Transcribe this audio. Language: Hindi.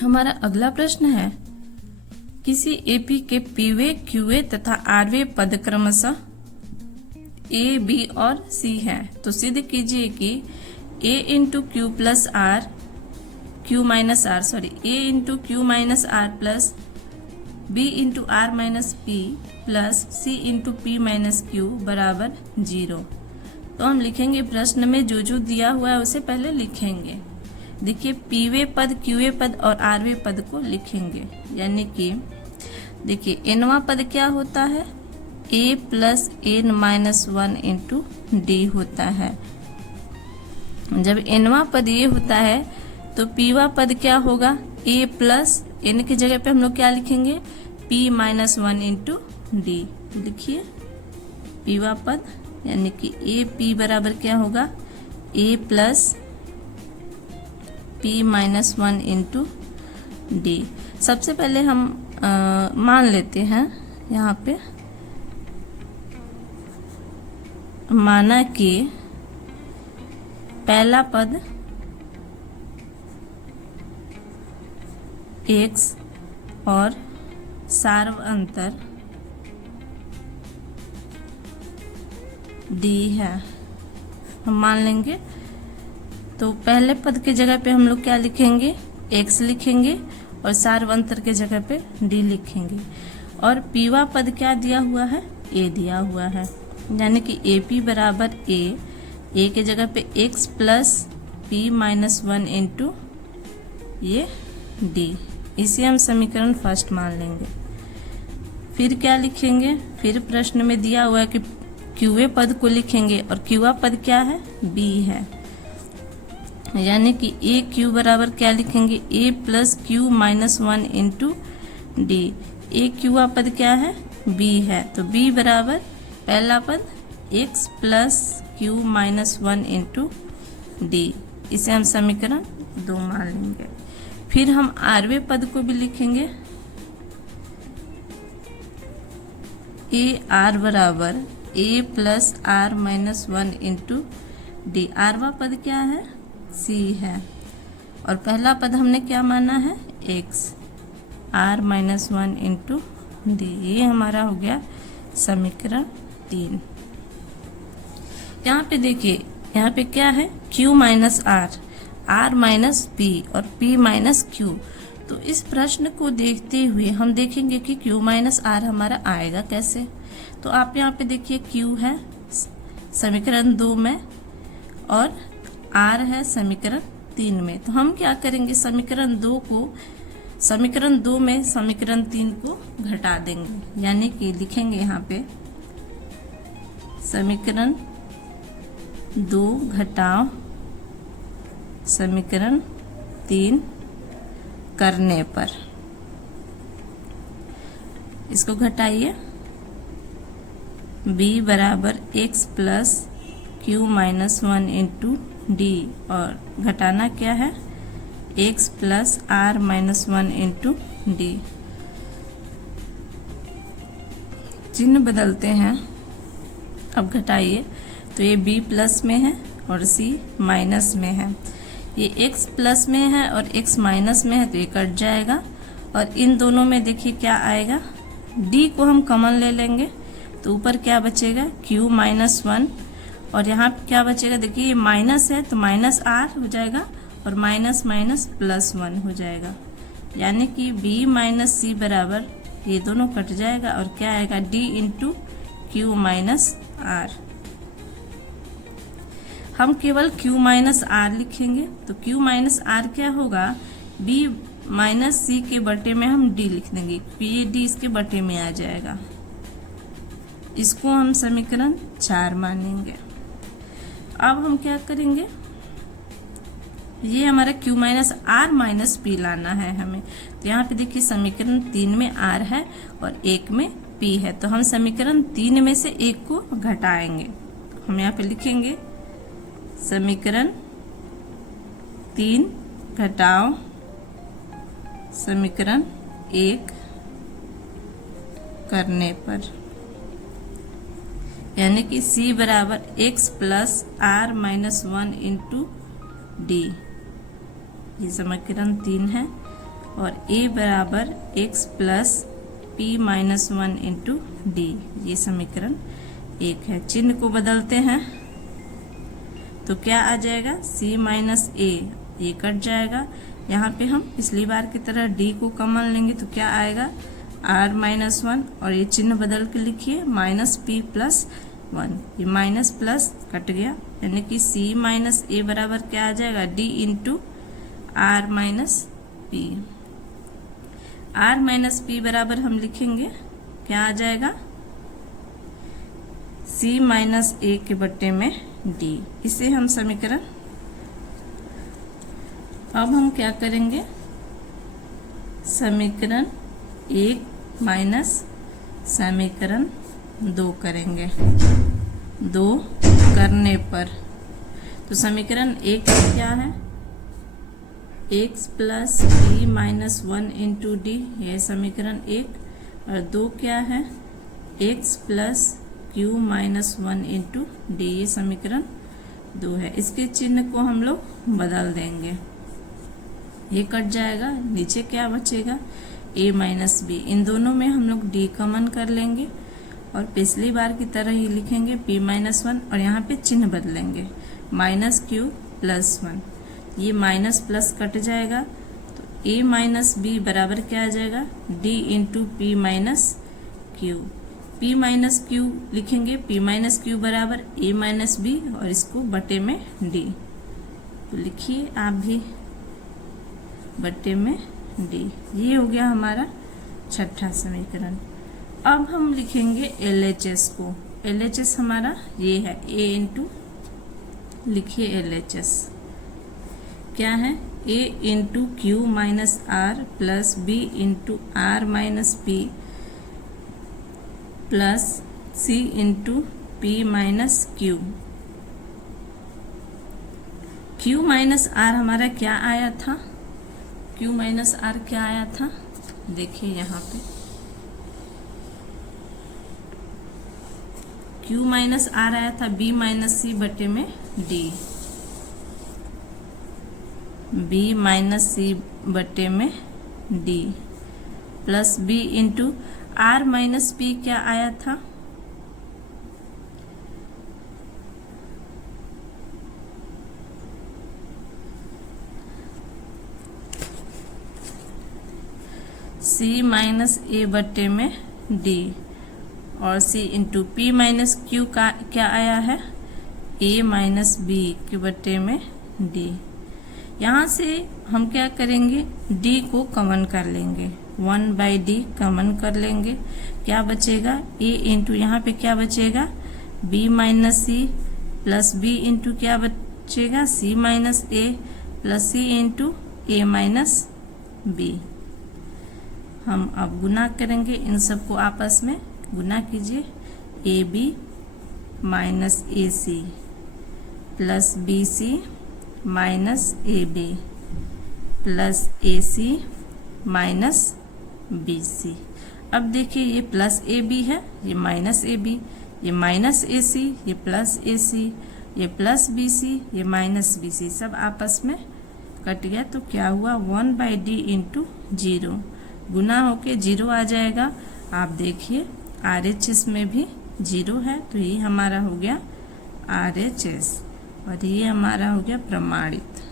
हमारा अगला प्रश्न है, किसी एपी के पीवे, क्यूए तथा आरवे पद क्रमशः ए, बी और सी है। तो सिद्ध कीजिए कि A into Q plus R, Q minus R, sorry, A into Q minus are plus B into are minus P plus C into P minus Q बराबर 0। तो हम लिखेंगे प्रश्न में जो दिया हुआ है उसे पहले लिखेंगे। देखिए, पीवे पद, क्यूए पद और आरवे पद को लिखेंगे, यानी कि देखिए एनवा पद क्या होता है, A plus N minus 1 into D होता है। जब एनवा पद ये होता है तो पीवा पद क्या होगा, ए प्लस एन की जगह पे हम लोग क्या लिखेंगे, पी माइनस 1 इंटू डी। लिखिए पीवा पद यानी कि ए पी बराबर क्या होगा, A plus P minus 1 into D. सबसे पहले हम मान लेते हैं, यहाँ पे माना कि पहला पद x और सार्वअंतर d है। हम मान लेंगे तो पहले पद की जगह पे हम लोग क्या लिखेंगे, x लिखेंगे और सार्वअंतर के जगह पे d लिखेंगे। और पीवा पद क्या दिया हुआ है, a दिया हुआ है, यानी कि AP बराबर a के जगह पे x plus p minus 1 into ये d। इसे हम समीकरण फर्स्ट मान लेंगे। फिर क्या लिखेंगे, फिर प्रश्न में दिया हुआ है कि क्यूए पद को लिखेंगे और क्यूआ पद क्या है, b है, यानी कि ए क्यू बराबर क्या लिखेंगे, A plus Q minus 1 into D. A क्यूआ पद क्या है, b है, तो b बराबर पहला पद x plus Q minus 1 into D. इसे हम समीकरण 2 मान लेंगे। फिर हम आरवे पद को भी लिखेंगे, ए आर बराबर A plus are minus 1 into D. आरवा पद क्या है, c है, और पहला पद हमने क्या माना है, x, r minus 1 into d. ये हमारा हो गया समीकरण 3। यहाँ पे देखिए, यहाँ पे क्या है, q minus r, r minus p और p माइनस q। तो इस प्रश्न को देखते हुए हम देखेंगे कि q माइनस आर हमारा आएगा कैसे। तो आप यहाँ पे देखिए q है समीकरण 2 में और r है समीकरण 3 में। तो हम क्या करेंगे, समीकरण 2 में समीकरण 3 को घटा देंगे, यानी कि लिखेंगे यहाँ पे समीकरण 2 घटाओ समीकरण 3 करने पर। इसको घटाइए, b बराबर x plus Q minus 1 into d, और घटाना क्या है, x plus are minus 1 into d. चिन्ह बदलते हैं, अब घटाइए तो ये b प्लस में है और c माइनस में है, ये x प्लस में है और x माइनस में है, तो ये कट जाएगा। और इन दोनों में देखिए क्या आएगा, d को हम कॉमन ले लेंगे तो ऊपर क्या बचेगा, q माइनस 1, और यहाँ क्या बचेगा, देखिए ये माइनस है तो माइनस r हो जाएगा और माइनस माइनस प्लस 1 हो जाएगा, यानी कि b माइनस c बराबर ये दोनों कट जाएगा और क्या आएगा, d into Q minus r. हम केवल q माइनस आर लिखेंगे, तो q माइनस आर क्या होगा, b माइनस सी के बटे में हम d लिख देंगे, ये d इसके बटे में आ जाएगा। इसको हम समीकरण 4 मानेंगे। अब हम क्या करेंगे, ये हमारा q minus r minus p लाना है हमें। तो यहाँ पे देखिए समीकरण 3 में r है और 1 में p है, तो हम समीकरण 3 में से 1 को घटाएंगे। हम यहाँ पे लिखेंगे समीकरण 3 घटाओ समीकरण 1 करने पर, यानी कि c बराबर x plus are minus 1 into d. ये समीकरण 3 है और a बराबर x plus p minus 1 into d, ये समीकरण 1 है। चिन्ह को बदलते हैं तो क्या आ जाएगा, c माइनस a, ये कट जाएगा। यहाँ पे हम पिछली बार की तरह d को कॉमन लेंगे तो क्या आएगा, r माइनस 1, और ये चिन्ह बदल के लिखिए माइनस p प्लस 1, ये माइनस प्लस कट गया, यानी कि c माइनस a बराबर क्या आ जाएगा, d into r minus p। r minus p बराबर हम लिखेंगे क्या आ जाएगा, c माइनस a के बट्टे में d। इसे हम समीकरण, अब हम क्या करेंगे, समीकरण 1 माइनस समीकरण 2 करेंगे। 2 करने पर तो समीकरण 1 क्या है, x plus p minus 1 into D, यह समीकरण 1। और 2 क्या है, x plus q minus 1 into d, ये समीकरण 2 है। इसके चिन्ह को हम लोग बदल देंगे, ये कट जाएगा, नीचे क्या बचेगा, a माइनस बी। इन दोनों में हम लोग d कॉमन कर लेंगे और पिछली बार की तरह ही लिखेंगे p माइनस 1, और यहाँ पे चिन्ह बदलेंगे माइनस q प्लस 1, ये माइनस प्लस कट जाएगा तो a माइनस बी बराबर क्या आ जाएगा, d into P minus Q. p minus Q लिखेंगे, p माइनस क्यू बराबर a माइनस बी, और इसको बटे में d, तो लिखिए आप भी बटे में d। ये हो गया हमारा छठा समीकरण। अब हम लिखेंगे LHS को। LHS हमारा ये है a इंटू, लिखिए LHS क्या है, a into Q minus are plus b into are minus P plus c into P minus q. q minus r हमारा क्या आया था, q माइनस आर क्या आया था, देखिए यहाँ पे q माइनस आर आया था b माइनस सी बटे में d, b माइनस सी बटे में d plus b into r minus p क्या आया था, c माइनस a बटे में d, और c into P minus Q का क्या आया है, a माइनस बी के बटे में d। यहाँ से हम क्या करेंगे, d को कॉमन कर लेंगे, 1 बाई डी कॉमन कर लेंगे, क्या बचेगा, a इंटू यहाँ पे क्या बचेगा, b minus c plus b into क्या बचेगा, c minus a plus c into a minus b। हम अब गुना करेंगे, इन सबको आपस में गुना कीजिए, a b minus a c plus b c minus a b plus a c minus b c. अब देखिए ये प्लस ए बी है, ये माइनस ए बी, ये माइनस ए सी, ये प्लस ए सी, ये प्लस बी सी, ये माइनस बी सी, सब आपस में कट गया तो क्या हुआ, 1 बाई डी इंटू 0, गुना होके 0 आ जाएगा। आप देखिए RHS में भी 0 है, तो ये हमारा हो गया RHS और ये हमारा हो गया प्रमाणित।